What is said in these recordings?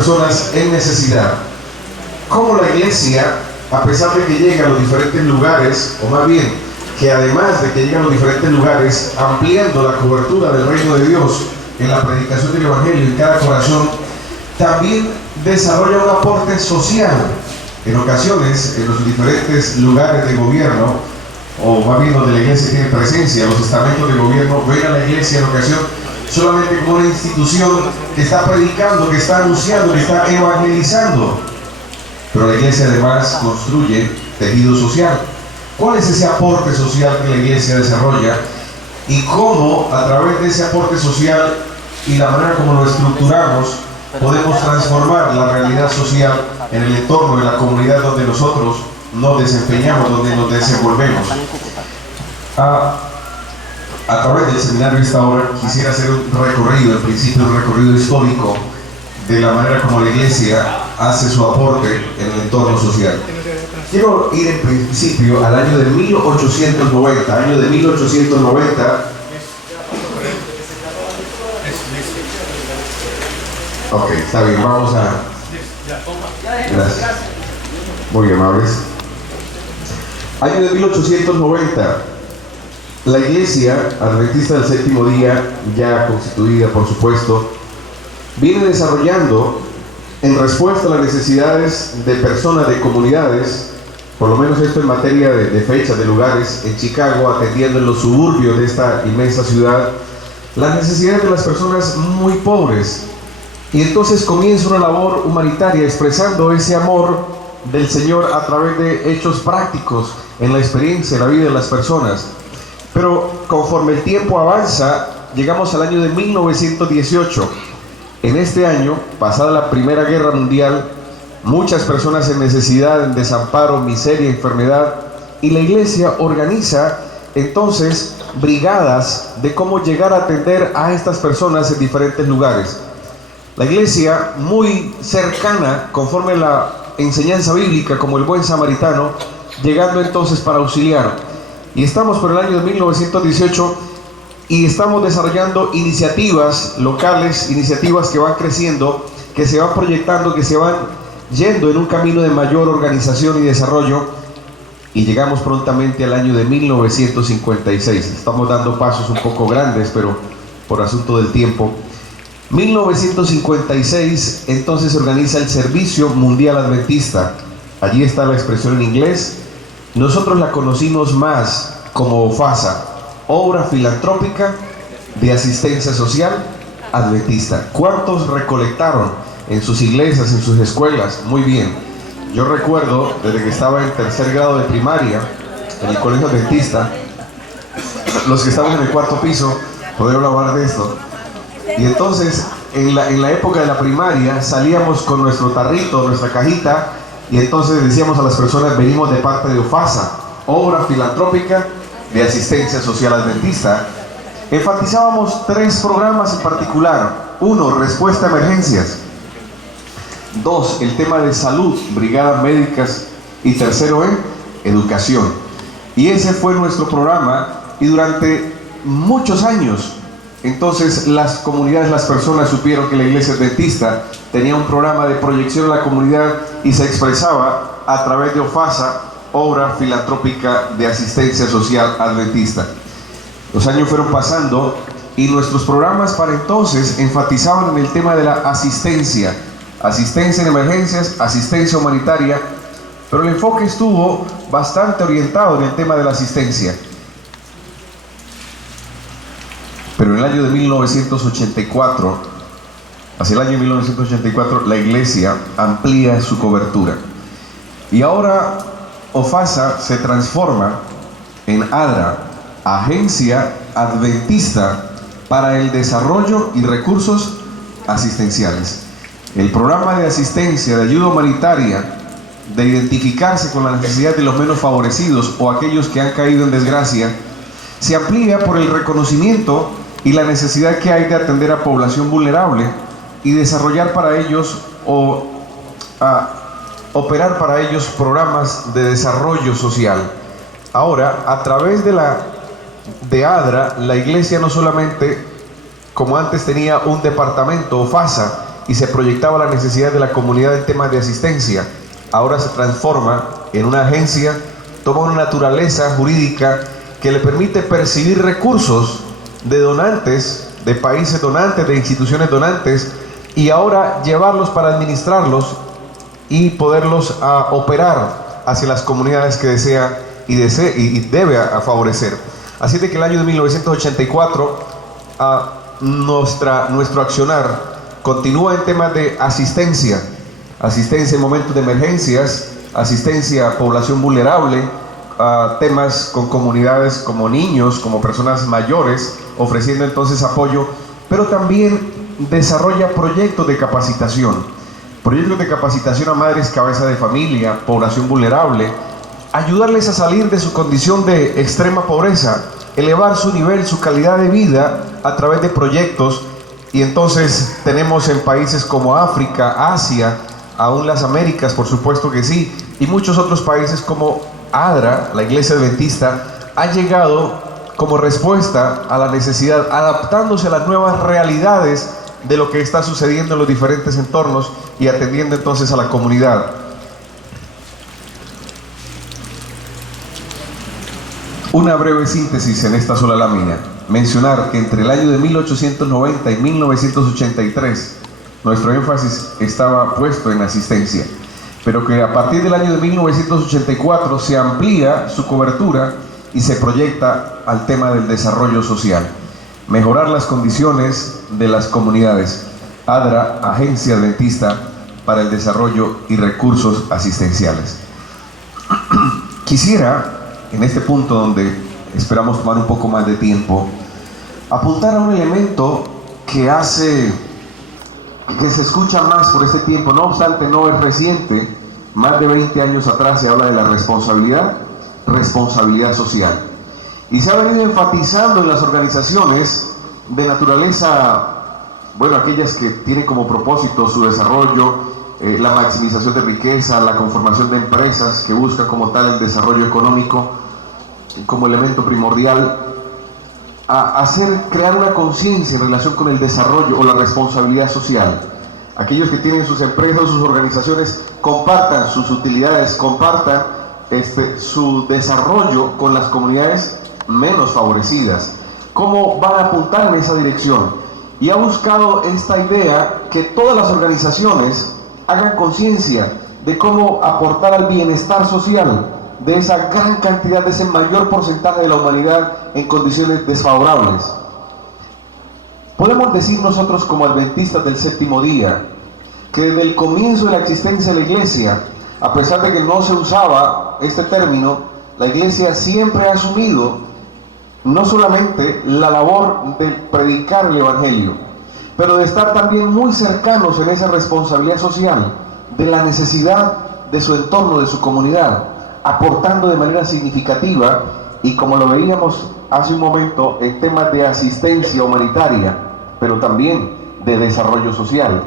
personas en necesidad. Como la iglesia, a pesar de que llega a los diferentes lugares, o más bien, que además de que llega a los diferentes lugares, ampliando la cobertura del reino de Dios en la predicación del evangelio en cada corazón, también desarrolla un aporte social. En ocasiones, en los diferentes lugares de gobierno, o más bien donde la iglesia tiene presencia, los estamentos de gobierno ven a la iglesia en ocasión solamente como una institución que está predicando, que está anunciando, que está evangelizando. Pero la iglesia además construye tejido social. ¿Cuál es ese aporte social que la iglesia desarrolla? Y cómo a través de ese aporte social y la manera como lo estructuramos podemos transformar la realidad social en el entorno de la comunidad donde nosotros nos desempeñamos, donde nos desenvolvemos. A través del seminario de esta hora quisiera hacer un recorrido, en principio un recorrido histórico de la manera como la iglesia hace su aporte en el entorno social. Quiero ir en principio al año de 1890, Ok, está bien, vamos a... Gracias. Muy amables. Año de 1890. La iglesia adventista del séptimo día, ya constituida por supuesto, viene desarrollando en respuesta a las necesidades de personas, de comunidades, por lo menos esto en materia de fechas, de lugares, en Chicago, atendiendo en los suburbios de esta inmensa ciudad, las necesidades de las personas muy pobres. Y entonces comienza una labor humanitaria expresando ese amor del Señor a través de hechos prácticos en la experiencia, en la vida de las personas. Pero conforme el tiempo avanza, llegamos al año de 1918. En este año, pasada la Primera Guerra Mundial, muchas personas en necesidad, en desamparo, miseria, enfermedad, y la iglesia organiza entonces brigadas de cómo llegar a atender a estas personas en diferentes lugares. La iglesia, muy cercana, conforme a la enseñanza bíblica, como el buen samaritano, llegando entonces para auxiliar. Y estamos por el año de 1918 y estamos desarrollando iniciativas locales, iniciativas que van creciendo, que se van proyectando, que se van yendo en un camino de mayor organización y desarrollo, y llegamos prontamente al año de 1956. Estamos dando pasos un poco grandes, pero por asunto del tiempo. 1956, entonces se organiza el Servicio Mundial Adventista. Allí está la expresión en inglés. Nosotros la conocimos más como OFASA, Obra Filantrópica de Asistencia Social Adventista. ¿Cuántos recolectaron en sus iglesias, en sus escuelas? Muy bien. Yo recuerdo, desde que estaba en tercer grado de primaria, en el colegio adventista, los que estamos en el cuarto piso, podemos hablar de esto. Y entonces, en la época de la primaria, salíamos con nuestro tarrito, nuestra cajita, y entonces decíamos a las personas: venimos de parte de OFASA, Obra Filantrópica de Asistencia Social Adventista. Enfatizábamos 3 programas en particular. 1, respuesta a emergencias. 2, el tema de salud, brigadas médicas. Y 3, educación. Y ese fue nuestro programa, y durante muchos años, entonces las comunidades, las personas supieron que la iglesia adventista tenía un programa de proyección a la comunidad y se expresaba a través de OFASA, Obra Filantrópica de Asistencia Social Adventista. Los años fueron pasando y nuestros programas para entonces enfatizaban en el tema de la asistencia en emergencias, asistencia humanitaria, pero el enfoque estuvo bastante orientado en el tema de la asistencia. Pero en el año de 1984, hacia el año 1984, la iglesia amplía su cobertura. Y ahora OFASA se transforma en ADRA, Agencia Adventista para el Desarrollo y Recursos Asistenciales. El programa de asistencia, de ayuda humanitaria, de identificarse con la necesidad de los menos favorecidos o aquellos que han caído en desgracia, se amplía por el reconocimiento y la necesidad que hay de atender a población vulnerable y desarrollar para ellos o operar para ellos programas de desarrollo social. Ahora, a través de ADRA, la iglesia no solamente, como antes, tenía un departamento OFASA y se proyectaba la necesidad de la comunidad en temas de asistencia. Ahora se transforma en una agencia, toma una naturaleza jurídica que le permite percibir recursos de donantes, de países donantes, de instituciones donantes, y ahora llevarlos para administrarlos y poderlos operar hacia las comunidades que desea y debe favorecer. Así de que el año de 1984 nuestro accionar continúa en temas de asistencia en momentos de emergencias, asistencia a población vulnerable, temas con comunidades como niños, como personas mayores, ofreciendo entonces apoyo, pero también desarrolla proyectos de capacitación a madres cabeza de familia, población vulnerable, ayudarles a salir de su condición de extrema pobreza, elevar su nivel, su calidad de vida a través de proyectos. Y entonces tenemos en países como África, Asia, aún las Américas, por supuesto que sí, y muchos otros países como ADRA, la Iglesia Adventista, ha llegado como respuesta a la necesidad, adaptándose a las nuevas realidades de lo que está sucediendo en los diferentes entornos y atendiendo entonces a la comunidad. Una breve síntesis en esta sola lámina. Mencionar que entre el año de 1890 y 1983 nuestro énfasis estaba puesto en asistencia, pero que a partir del año de 1984 se amplía su cobertura y se proyecta al tema del desarrollo social, mejorar las condiciones de las comunidades. ADRA, Agencia Adventista para el Desarrollo y Recursos Asistenciales. Quisiera, en este punto donde esperamos tomar un poco más de tiempo, apuntar a un elemento que se escucha más por este tiempo, no obstante no es reciente. Más de 20 años atrás se habla de la responsabilidad social, y se ha venido enfatizando en las organizaciones de naturaleza, bueno, aquellas que tienen como propósito su desarrollo, la maximización de riqueza, la conformación de empresas que buscan como tal el desarrollo económico como elemento primordial, crear una conciencia en relación con el desarrollo o la responsabilidad social. Aquellos que tienen sus empresas, sus organizaciones, compartan sus utilidades, compartan su desarrollo con las comunidades menos favorecidas. ¿Cómo van a apuntar en esa dirección? Y ha buscado esta idea que todas las organizaciones hagan conciencia de cómo aportar al bienestar social de esa gran cantidad, de ese mayor porcentaje de la humanidad en condiciones desfavorables. Podemos decir nosotros como adventistas del séptimo día que desde el comienzo de la existencia de la Iglesia, a pesar de que no se usaba este término, la Iglesia siempre ha asumido no solamente la labor de predicar el Evangelio, pero de estar también muy cercanos en esa responsabilidad social de la necesidad de su entorno, de su comunidad, aportando de manera significativa, y como lo veíamos hace un momento, en temas de asistencia humanitaria, pero también de desarrollo social.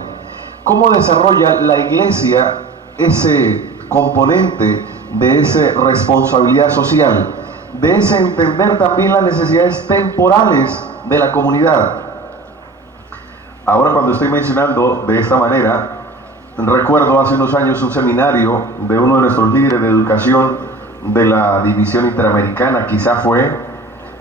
¿Cómo desarrolla la Iglesia ese componente de esa responsabilidad social, de ese entender también las necesidades temporales de la comunidad? Ahora, cuando estoy mencionando de esta manera, recuerdo hace unos años un seminario de uno de nuestros líderes de educación de la División Interamericana, quizá fue,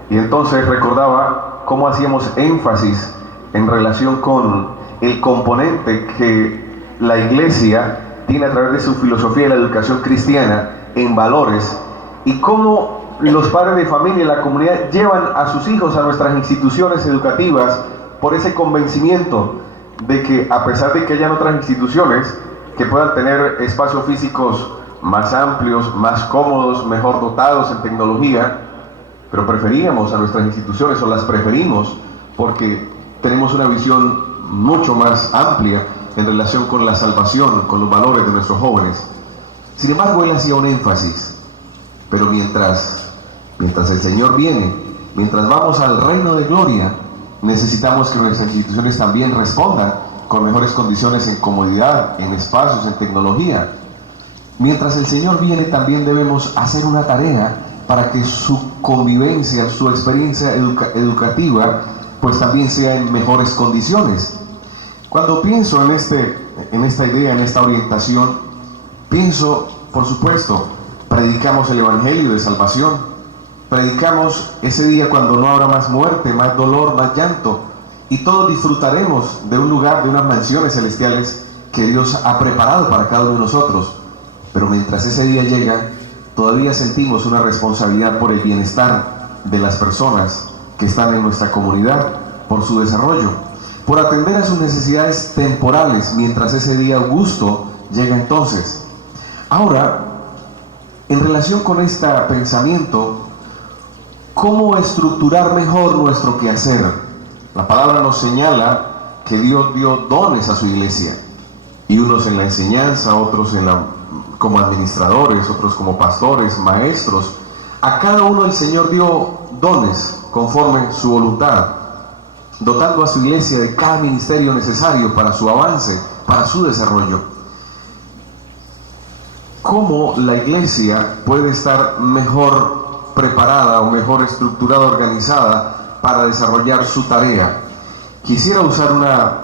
y entonces recordaba cómo hacíamos énfasis en relación con el componente que la Iglesia tiene a través de su filosofía de la educación cristiana en valores, y cómo los padres de familia y la comunidad llevan a sus hijos a nuestras instituciones educativas por ese convencimiento de que, a pesar de que hayan otras instituciones que puedan tener espacios físicos más amplios, más cómodos, mejor dotados en tecnología, pero preferíamos a nuestras instituciones, o las preferimos porque tenemos una visión mucho más amplia en relación con la salvación, con los valores de nuestros jóvenes. Sin embargo, él hacía un énfasis: pero mientras el Señor viene, mientras vamos al reino de gloria, necesitamos que nuestras instituciones también respondan con mejores condiciones en comodidad, en espacios, en tecnología. Mientras el Señor viene, también debemos hacer una tarea para que su convivencia, su experiencia educativa, pues también sea en mejores condiciones. Cuando pienso en esta idea, en esta orientación, pienso, por supuesto, predicamos el Evangelio de salvación, predicamos ese día cuando no habrá más muerte, más dolor, más llanto, y todos disfrutaremos de un lugar, de unas mansiones celestiales que Dios ha preparado para cada uno de nosotros. Pero mientras ese día llega, todavía sentimos una responsabilidad por el bienestar de las personas que están en nuestra comunidad, por su desarrollo, por atender a sus necesidades temporales mientras ese día augusto llega entonces. Ahora, en relación con este pensamiento, ¿cómo estructurar mejor nuestro quehacer? La palabra nos señala que Dios dio dones a su iglesia, y unos en la enseñanza, otros como administradores, otros como pastores, maestros. A cada uno el Señor dio dones conforme su voluntad, dotando a su iglesia de cada ministerio necesario para su avance, para su desarrollo. ¿Cómo la iglesia puede estar mejor preparada o mejor estructurada, organizada para desarrollar su tarea? Quisiera usar una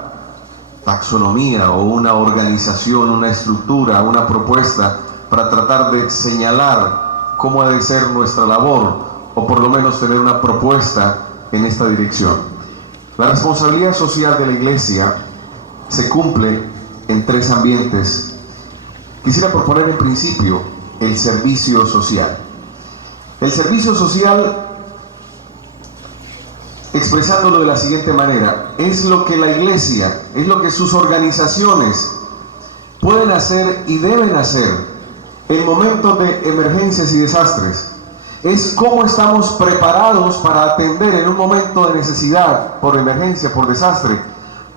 taxonomía o una organización, una estructura, una propuesta para tratar de señalar cómo ha de ser nuestra labor, o por lo menos tener una propuesta en esta dirección. La responsabilidad social de la iglesia se cumple en tres ambientes. Quisiera proponer en principio el servicio social. El servicio social, expresándolo de la siguiente manera, es lo que la iglesia, es lo que sus organizaciones pueden hacer y deben hacer en momentos de emergencias y desastres. Es cómo estamos preparados para atender en un momento de necesidad, por emergencia, por desastre,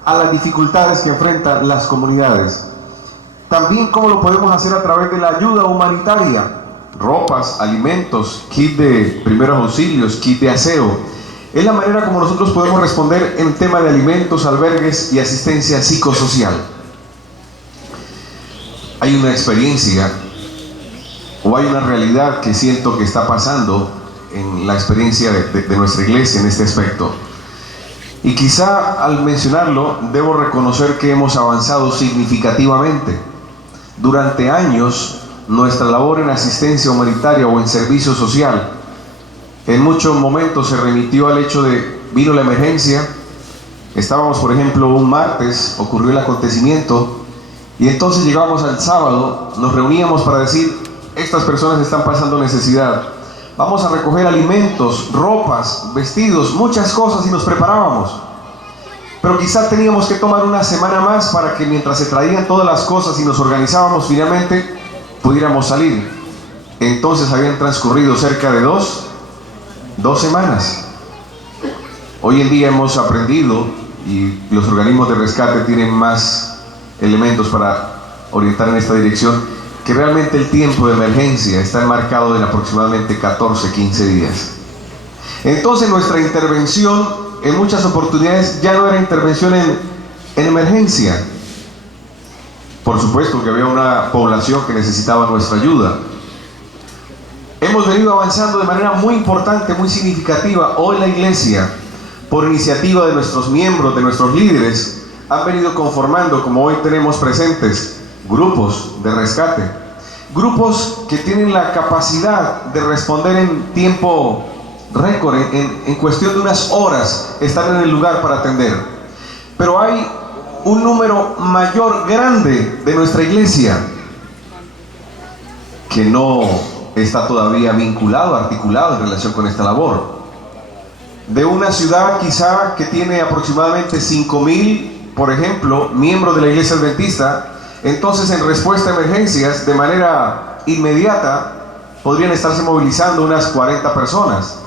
a las dificultades que enfrentan las comunidades. También cómo lo podemos hacer a través de la ayuda humanitaria, ropas, alimentos, kit de primeros auxilios, kit de aseo. Es la manera como nosotros podemos responder en tema de alimentos, albergues y asistencia psicosocial. Hay una experiencia o hay una realidad que siento que está pasando en la experiencia de nuestra iglesia en este aspecto. Y quizá al mencionarlo debo reconocer que hemos avanzado significativamente. Durante años nuestra labor en asistencia humanitaria o en servicio social en muchos momentos se remitió al hecho de vino la emergencia, estábamos por ejemplo un martes, ocurrió el acontecimiento y entonces llegamos al sábado, nos reuníamos para decir: estas personas están pasando necesidad, vamos a recoger alimentos, ropas, vestidos, muchas cosas, y nos preparábamos. Pero quizá teníamos que tomar una semana más para que mientras se traían todas las cosas y nos organizábamos finalmente, pudiéramos salir. Entonces habían transcurrido cerca de dos semanas. Hoy en día hemos aprendido, y los organismos de rescate tienen más elementos para orientar en esta dirección, que realmente el tiempo de emergencia está enmarcado en aproximadamente 14-15 días. Entonces nuestra intervención en muchas oportunidades ya no era intervención en emergencia. Por supuesto que había una población que necesitaba nuestra ayuda. Hemos venido avanzando de manera muy importante, muy significativa. Hoy la iglesia, por iniciativa de nuestros miembros, de nuestros líderes, han venido conformando, como hoy tenemos presentes, grupos de rescate, grupos que tienen la capacidad de responder en tiempo récord, en cuestión de unas horas, están en el lugar para atender. Pero hay un número mayor, grande, de nuestra iglesia que no está todavía vinculado, articulado en relación con esta labor. De una ciudad quizá que tiene aproximadamente 5,000, por ejemplo, miembros de la iglesia adventista, entonces en respuesta a emergencias de manera inmediata podrían estarse movilizando unas 40 personas.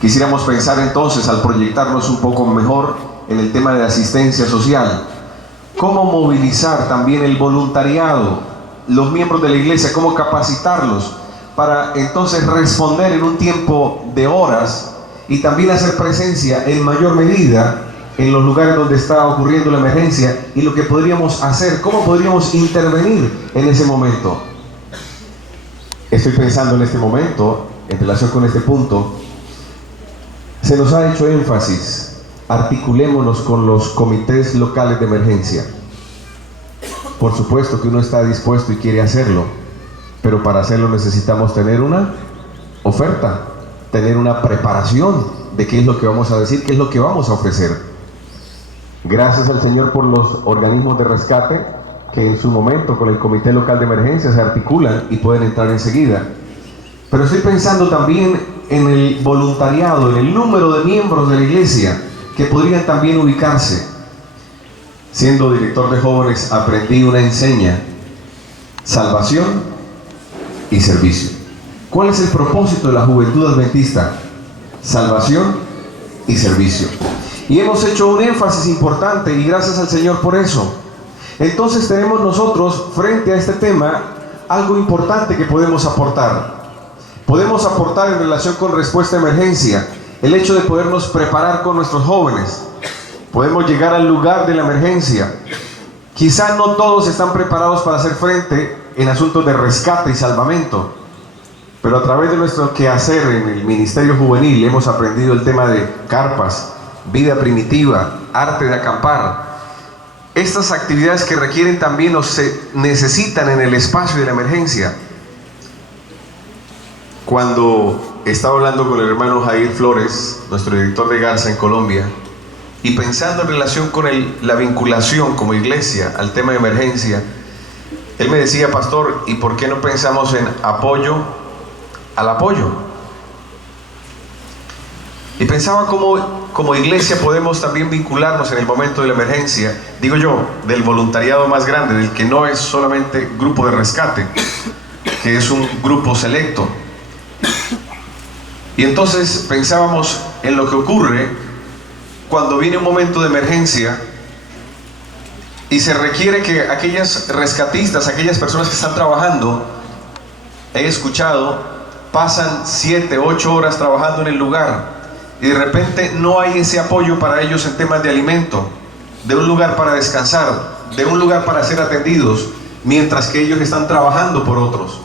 Quisiéramos pensar entonces, al proyectarnos un poco mejor en el tema de asistencia social, cómo movilizar también el voluntariado, los miembros de la iglesia, cómo capacitarlos para entonces responder en un tiempo de horas y también hacer presencia en mayor medida en los lugares donde está ocurriendo la emergencia, y lo que podríamos hacer, cómo podríamos intervenir en ese momento. Estoy pensando en este momento, en relación con este punto, se nos ha hecho énfasis articulémonos con los comités locales de emergencia. Por supuesto que uno está dispuesto y quiere hacerlo, pero para hacerlo necesitamos tener una oferta, tener una preparación de qué es lo que vamos a decir, qué es lo que vamos a ofrecer. Gracias al Señor por los organismos de rescate que en su momento con el comité local de emergencia se articulan y pueden entrar enseguida. Pero estoy pensando también en el voluntariado, en el número de miembros de la iglesia que podrían también ubicarse. Siendo director de jóvenes aprendí una enseña: salvación y servicio. ¿Cuál es el propósito de la juventud adventista? Salvación y servicio. Y hemos hecho un énfasis importante y gracias al Señor por eso. Entonces tenemos nosotros frente a este tema algo importante que podemos aportar. Podemos aportar en relación con respuesta a emergencia el hecho de podernos preparar con nuestros jóvenes. Podemos llegar al lugar de la emergencia. Quizá no todos están preparados para hacer frente en asuntos de rescate y salvamento, pero a través de nuestro quehacer en el Ministerio Juvenil hemos aprendido el tema de carpas, vida primitiva, arte de acampar. Estas actividades que requieren también o se necesitan en el espacio de la emergencia. Cuando estaba hablando con el hermano Jair Flores, nuestro director de Garza en Colombia, y pensando en relación con la vinculación como iglesia al tema de emergencia, él me decía: pastor, ¿y por qué no pensamos en apoyo al apoyo? Y pensaba cómo como iglesia podemos también vincularnos en el momento de la emergencia, digo yo, del voluntariado más grande, del que no es solamente grupo de rescate, que es un grupo selecto. Y entonces pensábamos en lo que ocurre cuando viene un momento de emergencia y se requiere que aquellas rescatistas, aquellas personas que están trabajando, he escuchado, pasan 7, 8 horas trabajando en el lugar y de repente no hay ese apoyo para ellos en temas de alimento, de un lugar para descansar, de un lugar para ser atendidos, mientras que ellos están trabajando por otros.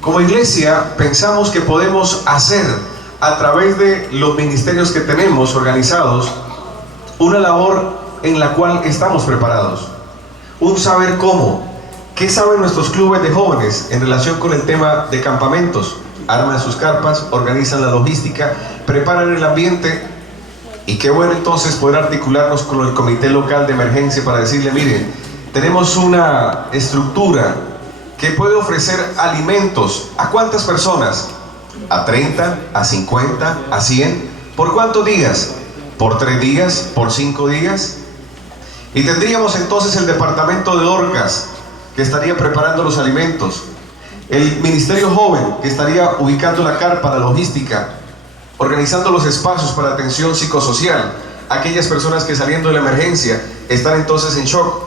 Como iglesia pensamos que podemos hacer a través de los ministerios que tenemos organizados una labor en la cual estamos preparados, un saber cómo. ¿Qué saben nuestros clubes de jóvenes en relación con el tema de campamentos? Arman sus carpas, organizan la logística, preparan el ambiente, y qué bueno entonces poder articularnos con el comité local de emergencia para decirle: miren, tenemos una estructura que puede ofrecer alimentos. ¿A cuántas personas? ¿A 30? ¿A 50? ¿A 100? ¿Por cuántos días? ¿Por 3 días? ¿Por 5 días? Y tendríamos entonces el departamento de Dorcas, que estaría preparando los alimentos, el Ministerio Joven, que estaría ubicando la carpa, la logística, organizando los espacios para atención psicosocial, aquellas personas que saliendo de la emergencia están entonces en shock.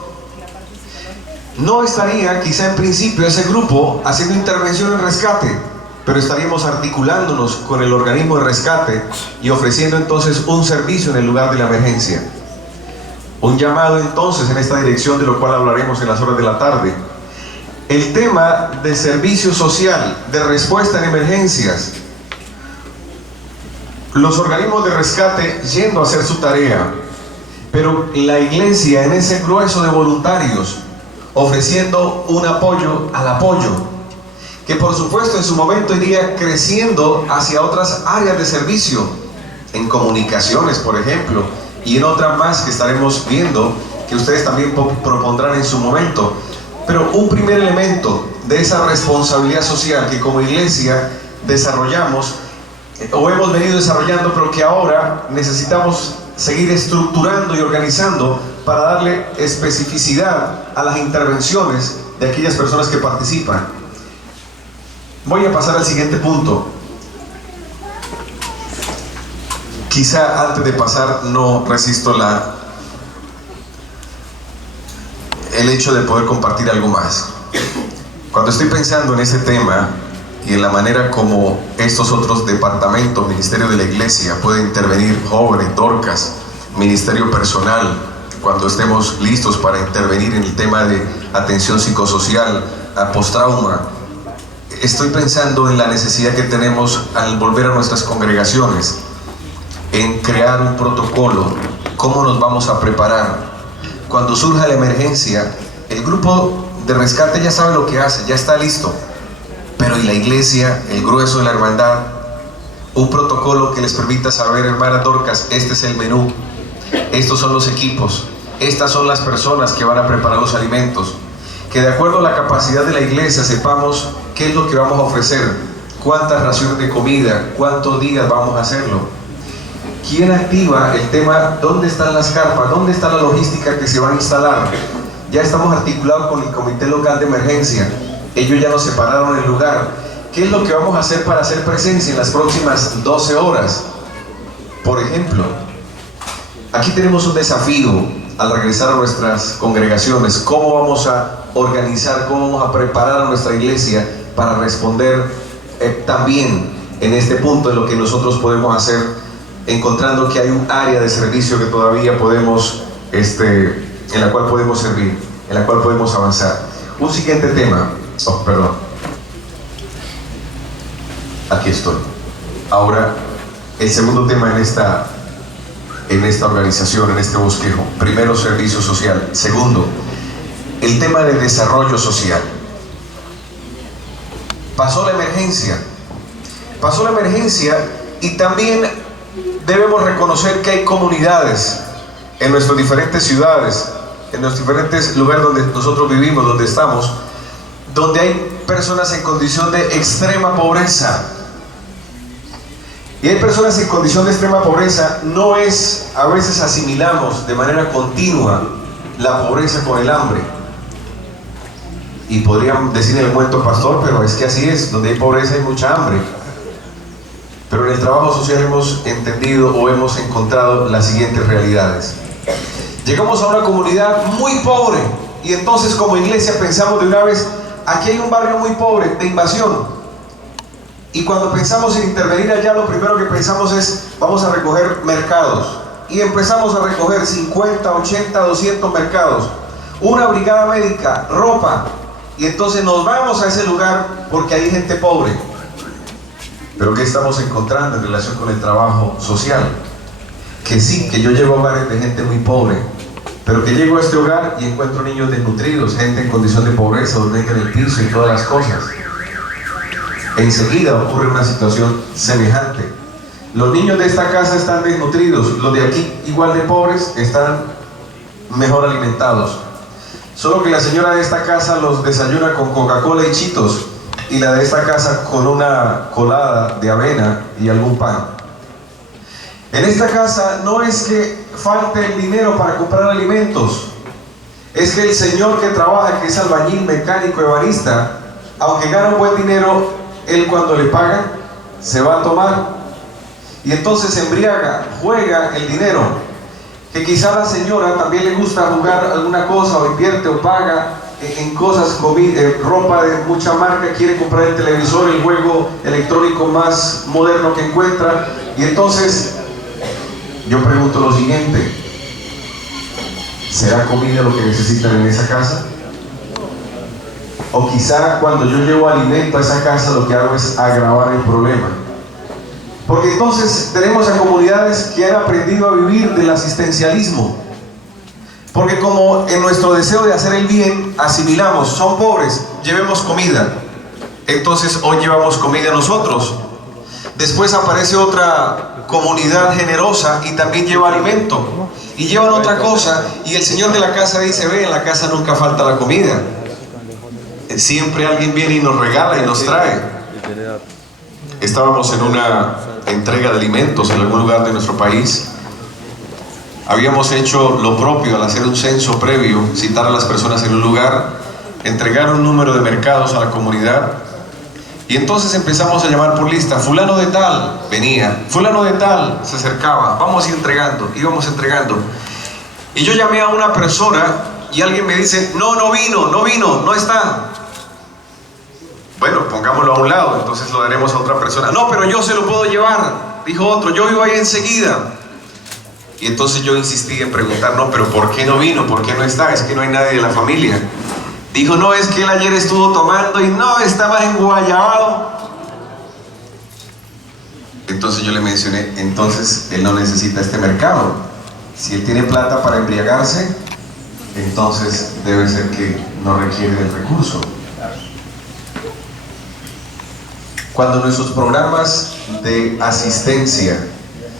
No estaría quizá en principio ese grupo haciendo intervención en rescate, pero estaríamos articulándonos con el organismo de rescate y ofreciendo entonces un servicio en el lugar de la emergencia. Un llamado entonces en esta dirección, de lo cual hablaremos en las horas de la tarde. El tema de servicio social, de respuesta en emergencias. Los organismos de rescate yendo a hacer su tarea, pero la iglesia en ese grueso de voluntarios ofreciendo un apoyo al apoyo, que por supuesto en su momento iría creciendo hacia otras áreas de servicio, en comunicaciones por ejemplo, y en otras más que estaremos viendo, que ustedes también propondrán en su momento. Pero un primer elemento de esa responsabilidad social que como iglesia desarrollamos o hemos venido desarrollando, pero que ahora necesitamos seguir estructurando y organizando para darle especificidad a las intervenciones de aquellas personas que participan. Voy a pasar al siguiente punto. Quizá antes de pasar no resisto el hecho de poder compartir algo más. Cuando estoy pensando en ese tema y en la manera como estos otros departamentos, ministerio de la iglesia, pueden intervenir, jóvenes, Dorcas, ministerio personal, cuando estemos listos para intervenir en el tema de atención psicosocial, a postrauma, estoy pensando en la necesidad que tenemos al volver a nuestras congregaciones, en crear un protocolo, cómo nos vamos a preparar. Cuando surja la emergencia, el grupo de rescate ya sabe lo que hace, ya está listo. Pero ¿y la iglesia, el grueso de la hermandad? Un protocolo que les permita saber, hermana Dorcas, este es el menú, estos son los equipos, estas son las personas que van a preparar los alimentos. Que de acuerdo a la capacidad de la iglesia sepamos qué es lo que vamos a ofrecer, cuántas raciones de comida, cuántos días vamos a hacerlo. ¿Quién activa el tema? ¿Dónde están las carpas? ¿Dónde está la logística que se va a instalar? Ya estamos articulados con el Comité Local de Emergencia. Ellos ya nos separaron el lugar. ¿Qué es lo que vamos a hacer para hacer presencia en las próximas 12 horas? Por ejemplo, aquí tenemos un desafío al regresar a nuestras congregaciones. ¿Cómo vamos a organizar, cómo vamos a preparar a nuestra iglesia para responder también en este punto de lo que nosotros podemos hacer, encontrando que hay un área de servicio que todavía podemos, en la cual podemos servir, en la cual podemos avanzar? Un siguiente tema. Perdón. Aquí estoy. Ahora, el segundo tema en esta organización, en este bosquejo. Primero, servicio social. Segundo, el tema de desarrollo social. Pasó la emergencia y también debemos reconocer que hay comunidades en nuestras diferentes ciudades, en los diferentes lugares donde nosotros vivimos, donde estamos, donde hay personas en condición de extrema pobreza. Y hay personas en condición de extrema pobreza, a veces asimilamos de manera continua la pobreza con el hambre. Y podrían decir en el cuento, pastor, pero es que así es, donde hay pobreza hay mucha hambre. Pero en el trabajo social hemos entendido o hemos encontrado las siguientes realidades. Llegamos a una comunidad muy pobre y entonces como iglesia pensamos de una vez, aquí hay un barrio muy pobre de invasión. Y cuando pensamos en intervenir allá, lo primero que pensamos es, vamos a recoger mercados. Y empezamos a recoger 50, 80, 200 mercados, una brigada médica, ropa. Y entonces nos vamos a ese lugar porque hay gente pobre. Pero ¿qué estamos encontrando en relación con el trabajo social? Que sí, que yo llego a hogares de gente muy pobre, pero que llego a este hogar y encuentro niños desnutridos, gente en condición de pobreza, durmiendo en el piso y todas las cosas. Enseguida ocurre una situación semejante. Los niños de esta casa están desnutridos, los de aquí, igual de pobres, están mejor alimentados. Solo que la señora de esta casa los desayuna con Coca-Cola y Cheetos, y la de esta casa con una colada de avena y algún pan. En esta casa no es que falte el dinero para comprar alimentos, es que el señor que trabaja, que es albañil, mecánico, ebanista, aunque gana un buen dinero, él cuando le pagan se va a tomar y entonces se embriaga, juega el dinero, que quizá a la señora también le gusta jugar alguna cosa o invierte o paga en cosas, ropa de mucha marca, quiere comprar el televisor, el juego electrónico más moderno que encuentra. Y entonces yo pregunto lo siguiente: ¿será comida lo que necesitan en esa casa? O quizá cuando yo llevo alimento a esa casa lo que hago es agravar el problema. Porque entonces tenemos a comunidades que han aprendido a vivir del asistencialismo. Porque como en nuestro deseo de hacer el bien asimilamos, son pobres, llevemos comida. Entonces hoy llevamos comida nosotros. Después aparece otra comunidad generosa y también lleva alimento. Y llevan otra cosa y el señor de la casa dice, ve, en la casa nunca falta la comida. Siempre alguien viene y nos regala y nos trae. Estábamos en una entrega de alimentos en algún lugar de nuestro país. Habíamos hecho lo propio al hacer un censo previo, citar a las personas en un lugar, entregar un número de mercados a la comunidad y entonces empezamos a llamar por lista. Fulano de tal venía, fulano de tal se acercaba, vamos a ir entregando, íbamos entregando. Y yo llamé a una persona y alguien me dice, no vino, no está. Bueno, pongámoslo a un lado, entonces lo daremos a otra persona. No, pero yo se lo puedo llevar, dijo otro, yo vivo ahí enseguida. Y entonces yo insistí en preguntar, no, pero ¿por qué no vino? ¿Por qué no está? Es que no hay nadie de la familia. Dijo, no, es que él ayer estuvo tomando y no, estaba enguayabado. Entonces yo le mencioné, entonces él no necesita este mercado. Si él tiene plata para embriagarse, entonces debe ser que no requiere del recurso. Cuando nuestros programas de asistencia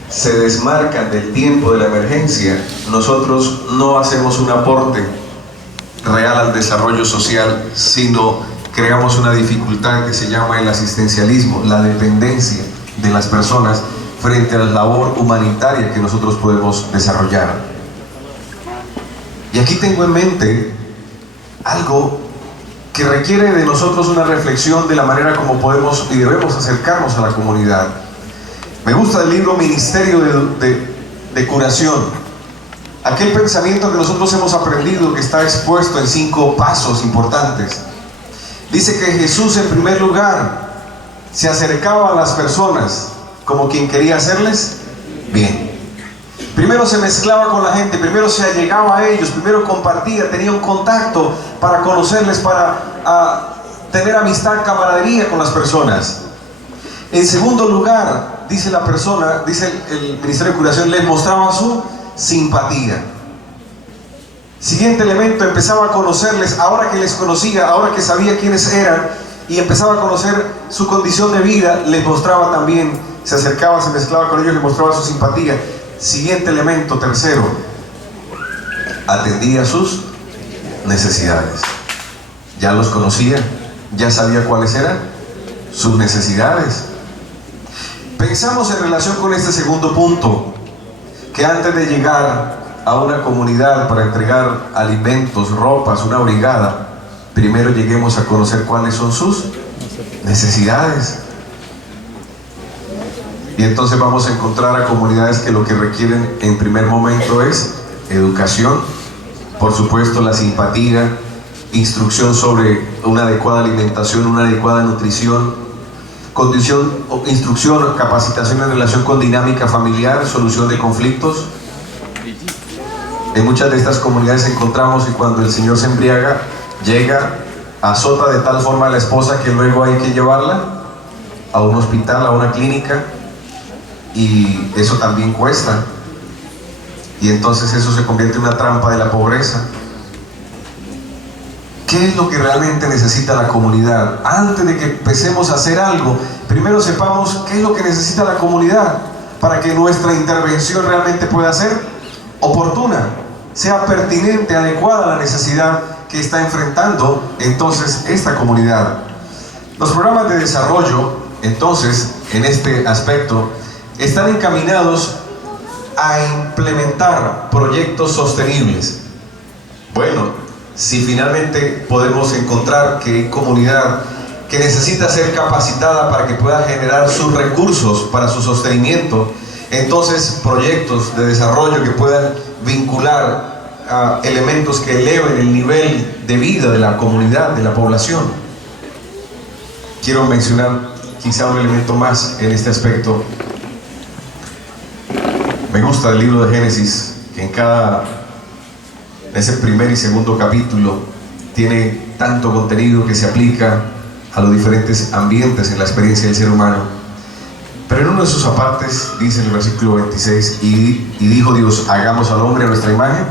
se desmarcan del tiempo de la emergencia, nosotros no hacemos un aporte real al desarrollo social, sino creamos una dificultad que se llama el asistencialismo, la dependencia de las personas frente a la labor humanitaria que nosotros podemos desarrollar. Y aquí tengo en mente algo que requiere de nosotros una reflexión de la manera como podemos y debemos acercarnos a la comunidad. Me gusta el libro Ministerio de Curación, aquel pensamiento que nosotros hemos aprendido que está expuesto en 5 pasos importantes. Dice que Jesús en primer lugar se acercaba a las personas como quien quería hacerles bien. Primero se mezclaba con la gente, primero se allegaba a ellos, primero compartía, tenía un contacto para conocerles, para tener amistad, camaradería con las personas. En segundo lugar, dice la persona, dice el Ministerio de Curación, les mostraba su simpatía. Siguiente elemento, empezaba a conocerles, ahora que les conocía, ahora que sabía quiénes eran y empezaba a conocer su condición de vida, les mostraba también, se acercaba, se mezclaba con ellos, les mostraba su simpatía. Siguiente elemento, tercero, atendía sus necesidades. Ya los conocía, ya sabía cuáles eran sus necesidades. Pensamos en relación con este segundo punto, que antes de llegar a una comunidad para entregar alimentos, ropas, una brigada, primero lleguemos a conocer cuáles son sus necesidades. Y entonces vamos a encontrar a comunidades que lo que requieren en primer momento es educación, por supuesto la simpatía, instrucción sobre una adecuada alimentación, una adecuada nutrición, instrucción, capacitación en relación con dinámica familiar, solución de conflictos. En muchas de estas comunidades encontramos que cuando el señor se embriaga, llega, azota de tal forma a la esposa que luego hay que llevarla a un hospital, a una clínica, y eso también cuesta. Y entonces eso se convierte en una trampa de la pobreza. ¿Qué es lo que realmente necesita la comunidad? Antes de que empecemos a hacer algo, primero sepamos qué es lo que necesita la comunidad para que nuestra intervención realmente pueda ser oportuna, sea pertinente, adecuada a la necesidad que está enfrentando entonces esta comunidad. Los programas de desarrollo, entonces, en este aspecto, están encaminados a implementar proyectos sostenibles. Bueno, si finalmente podemos encontrar que hay comunidad que necesita ser capacitada para que pueda generar sus recursos para su sostenimiento, entonces proyectos de desarrollo que puedan vincular a elementos que eleven el nivel de vida de la comunidad, de la población. Quiero mencionar quizá un elemento más en este aspecto. Me gusta el libro de Génesis, que en ese primer y segundo capítulo tiene tanto contenido que se aplica a los diferentes ambientes en la experiencia del ser humano. Pero en uno de sus apartes dice en el versículo 26, y dijo Dios, hagamos al hombre a nuestra imagen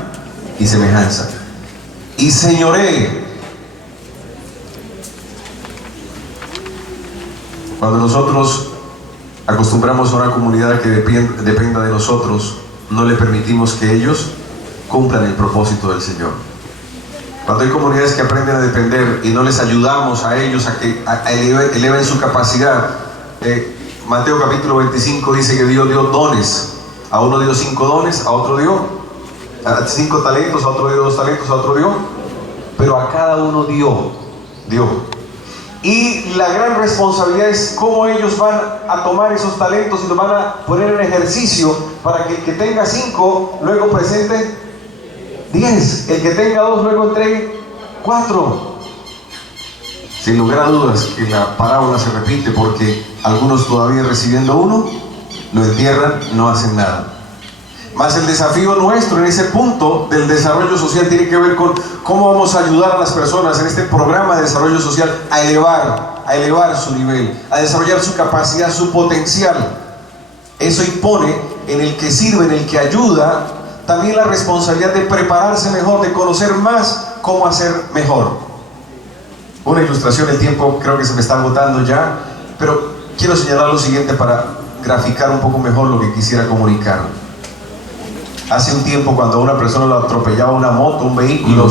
y semejanza, y señoree. Cuando nosotros acostumbramos a una comunidad que dependa de nosotros, no le permitimos que ellos cumplan el propósito del Señor. Cuando hay comunidades que aprenden a depender y no les ayudamos a ellos a que eleven su capacidad, Mateo capítulo 25 dice que Dios dio dones. A uno dio 5 dones, a otro dio 5 talentos, a otro dio 2 talentos, a otro dio, pero a cada uno dio. Y la gran responsabilidad es cómo ellos van a tomar esos talentos y los van a poner en ejercicio para que el que tenga 5 luego presente 10, el que tenga 2 luego entregue 4. Sin lugar a dudas que la parábola se repite porque algunos todavía recibiendo 1 lo entierran, no hacen nada. Más el desafío nuestro en ese punto del desarrollo social tiene que ver con cómo vamos a ayudar a las personas en este programa de desarrollo social a elevar su nivel, a desarrollar su capacidad, su potencial. Eso impone en el que sirve, en el que ayuda, también la responsabilidad de prepararse mejor, de conocer más cómo hacer mejor. Una ilustración, el tiempo creo que se me está agotando ya, pero quiero señalar lo siguiente para graficar un poco mejor lo que quisiera comunicar. Hace un tiempo, cuando a una persona lo atropellaba una moto, un vehículo,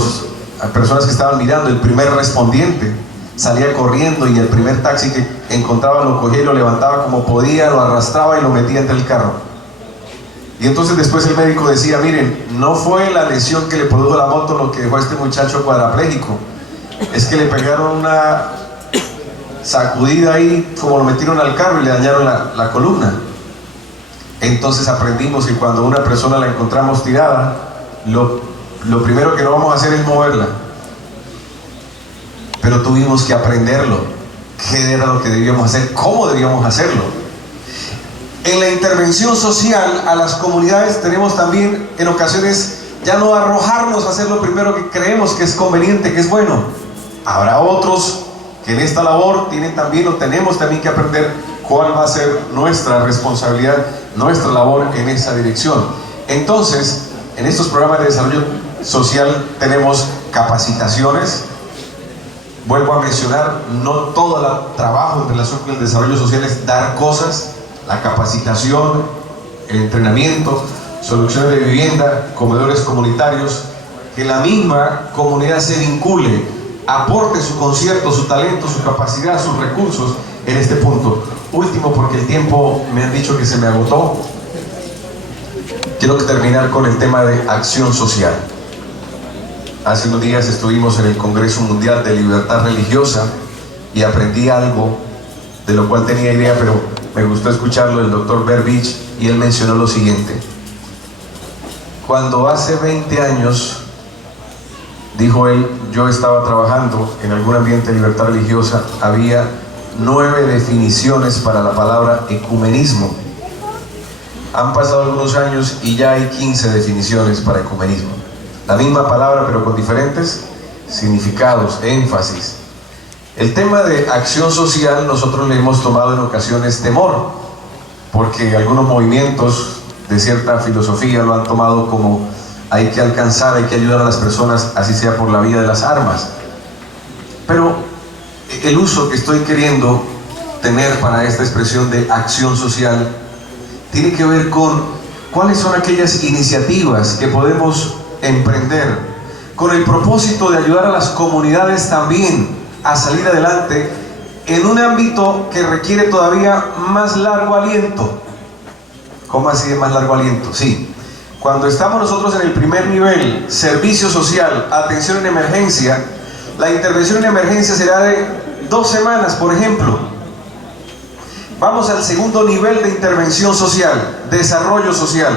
las personas que estaban mirando, el primer respondiente salía corriendo y el primer taxi que encontraba lo cogía y lo levantaba como podía, lo arrastraba y lo metía entre el carro. Y entonces después el médico decía, miren, no fue la lesión que le produjo la moto lo que dejó a este muchacho cuadrapléjico, es que le pegaron una sacudida ahí, como lo metieron al carro y le dañaron la columna. Entonces aprendimos que cuando una persona la encontramos tirada, lo primero que no vamos a hacer es moverla. Pero tuvimos que aprenderlo, qué era lo que debíamos hacer, cómo debíamos hacerlo. En la intervención social a las comunidades tenemos también en ocasiones ya no arrojarnos a hacer lo primero que creemos que es conveniente, que es bueno. Habrá otros que en esta labor tienen también o tenemos también que aprender cuál va a ser nuestra responsabilidad, nuestra labor en esa dirección. Entonces, en estos programas de desarrollo social tenemos capacitaciones. Vuelvo a mencionar, no todo el trabajo en relación con el desarrollo social es dar cosas. La capacitación, el entrenamiento, soluciones de vivienda, comedores comunitarios, que la misma comunidad se vincule, aporte su concierto, su talento, su capacidad, sus recursos en este punto. Último, porque el tiempo me han dicho que se me agotó. Quiero terminar con el tema de acción social. Hace unos días estuvimos en el Congreso Mundial de Libertad Religiosa y aprendí algo de lo cual tenía idea, pero me gustó escucharlo del doctor Berbich, y él mencionó lo siguiente. Cuando hace 20 años, dijo él, yo estaba trabajando en algún ambiente de libertad religiosa, había 9 definiciones para la palabra ecumenismo. Han pasado algunos años y ya hay 15 definiciones para ecumenismo. La misma palabra pero con diferentes significados, énfasis. El tema de acción social nosotros le hemos tomado en ocasiones temor, porque algunos movimientos de cierta filosofía lo han tomado como hay que alcanzar, hay que ayudar a las personas, así sea por la vía de las armas. Pero el uso que estoy queriendo tener para esta expresión de acción social tiene que ver con cuáles son aquellas iniciativas que podemos emprender con el propósito de ayudar a las comunidades también a salir adelante en un ámbito que requiere todavía más largo aliento. ¿Cómo así de más largo aliento? Sí, cuando estamos nosotros en el primer nivel, servicio social, atención en emergencia, la intervención en emergencia será de 2 semanas, por ejemplo. Vamos al segundo nivel de intervención social, desarrollo social,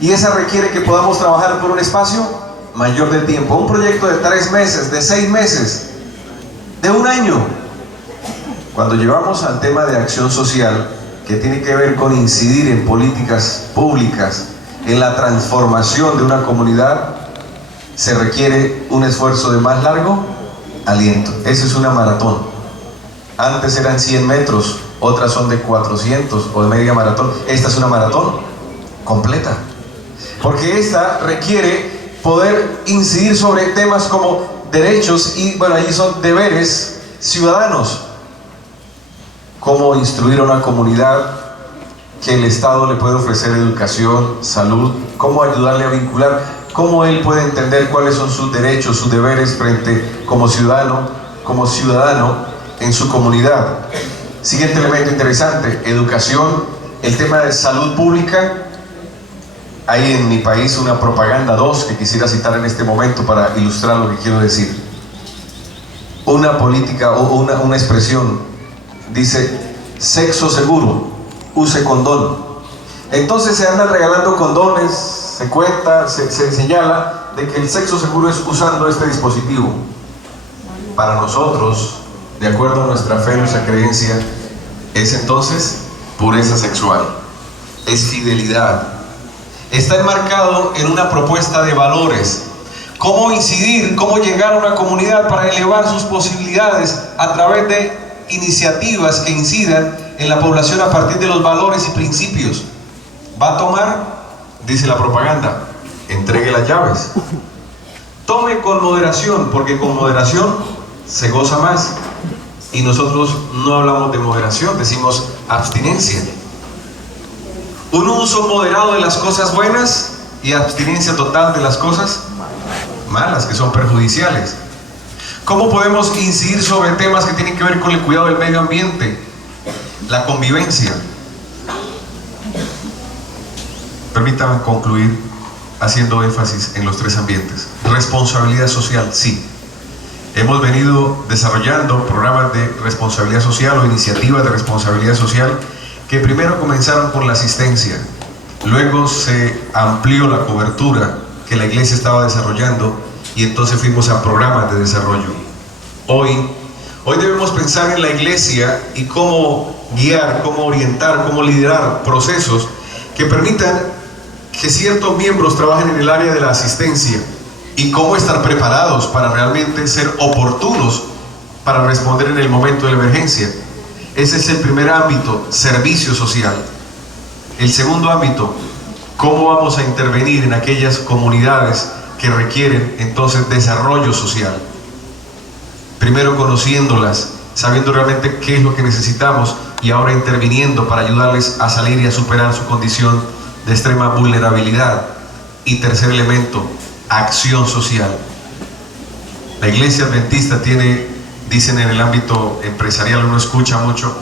y esa requiere que podamos trabajar por un espacio mayor de tiempo, un proyecto de 3 meses, de 6 meses, de 1 año. Cuando llevamos al tema de acción social, que tiene que ver con incidir en políticas públicas, en la transformación de una comunidad, se requiere un esfuerzo de más largo aliento. Eso es una maratón. Antes eran 100 metros, otras son de 400 o de media maratón. Esta es una maratón completa, porque esta requiere poder incidir sobre temas como derechos y, bueno, allí son deberes ciudadanos. Cómo instruir a una comunidad que el Estado le puede ofrecer educación, salud, cómo ayudarle a vincular, cómo él puede entender cuáles son sus derechos, sus deberes frente como ciudadano en su comunidad. Siguiente elemento interesante, educación, el tema de salud pública. Hay en mi país una propaganda 2 que quisiera citar en este momento para ilustrar lo que quiero decir. Una política o una expresión dice: sexo seguro, use condón. Entonces se andan regalando condones, se cuenta, se señala de que el sexo seguro es usando este dispositivo. Para nosotros, de acuerdo a nuestra fe, nuestra creencia, es entonces pureza sexual, es fidelidad. Está enmarcado en una propuesta de valores. Cómo incidir, cómo llegar a una comunidad para elevar sus posibilidades a través de iniciativas que incidan en la población a partir de los valores y principios. va a tomar, dice la propaganda, entregue las llaves. Tome con moderación, porque con moderación se goza más. Y nosotros no hablamos de moderación, decimos abstinencia. Un uso moderado de las cosas buenas y abstinencia total de las cosas malas, que son perjudiciales. ¿Cómo podemos incidir sobre temas que tienen que ver con el cuidado del medio ambiente? La convivencia. Permítanme concluir haciendo énfasis en los 3 ambientes. Responsabilidad social, sí. Hemos venido desarrollando programas de responsabilidad social o iniciativas de responsabilidad social que primero comenzaron con la asistencia, luego se amplió la cobertura que la iglesia estaba desarrollando y entonces fuimos a programas de desarrollo. Hoy debemos pensar en la iglesia y cómo guiar, cómo orientar, cómo liderar procesos que permitan que ciertos miembros trabajen en el área de la asistencia y cómo estar preparados para realmente ser oportunos para responder en el momento de la emergencia. Ese es el primer ámbito, servicio social. El segundo ámbito, cómo vamos a intervenir en aquellas comunidades que requieren entonces desarrollo social. Primero conociéndolas, sabiendo realmente qué es lo que necesitamos y ahora interviniendo para ayudarles a salir y a superar su condición de extrema vulnerabilidad. Y tercer elemento, acción social. La iglesia adventista tiene, dicen en el ámbito empresarial, uno escucha mucho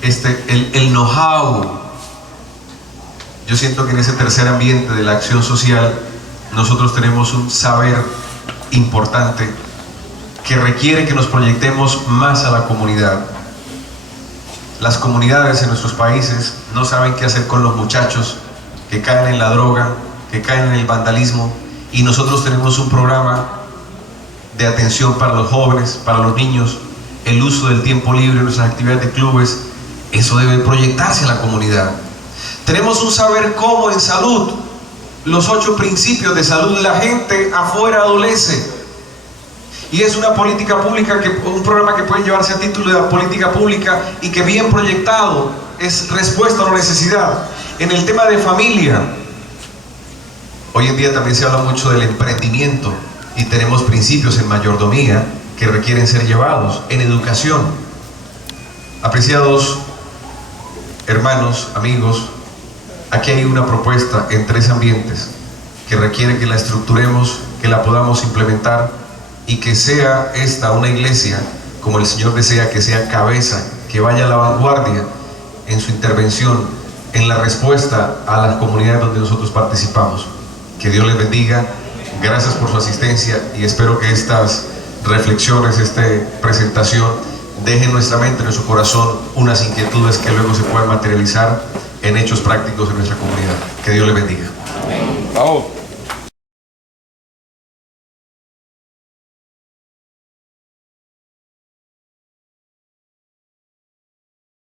el know-how. Yo siento que en ese tercer ambiente de la acción social nosotros tenemos un saber importante que requiere que nos proyectemos más a la comunidad. Las comunidades en nuestros países no saben qué hacer con los muchachos que caen en la droga, que caen en el vandalismo, y nosotros tenemos un programa de atención para los jóvenes, para los niños, el uso del tiempo libre en nuestras actividades de clubes. Eso debe proyectarse a la comunidad. Tenemos un saber cómo en salud, los 8 principios de salud. La gente afuera adolece y es una política pública, un programa que puede llevarse a título de política pública y que bien proyectado es respuesta a una necesidad. En el tema de familia, hoy en día también se habla mucho del emprendimiento y tenemos principios en mayordomía que requieren ser llevados. En educación, apreciados hermanos, amigos, aquí hay una propuesta en 3 ambientes que requiere que la estructuremos, que la podamos implementar y que sea esta una iglesia como el Señor desea, que sea cabeza, que vaya a la vanguardia en su intervención, en la respuesta a las comunidades donde nosotros participamos. Que Dios les bendiga, gracias por su asistencia y espero que estas reflexiones, esta presentación dejen en nuestra mente, en nuestro corazón, unas inquietudes que luego se puedan materializar en hechos prácticos en nuestra comunidad. Que Dios les bendiga. Amén.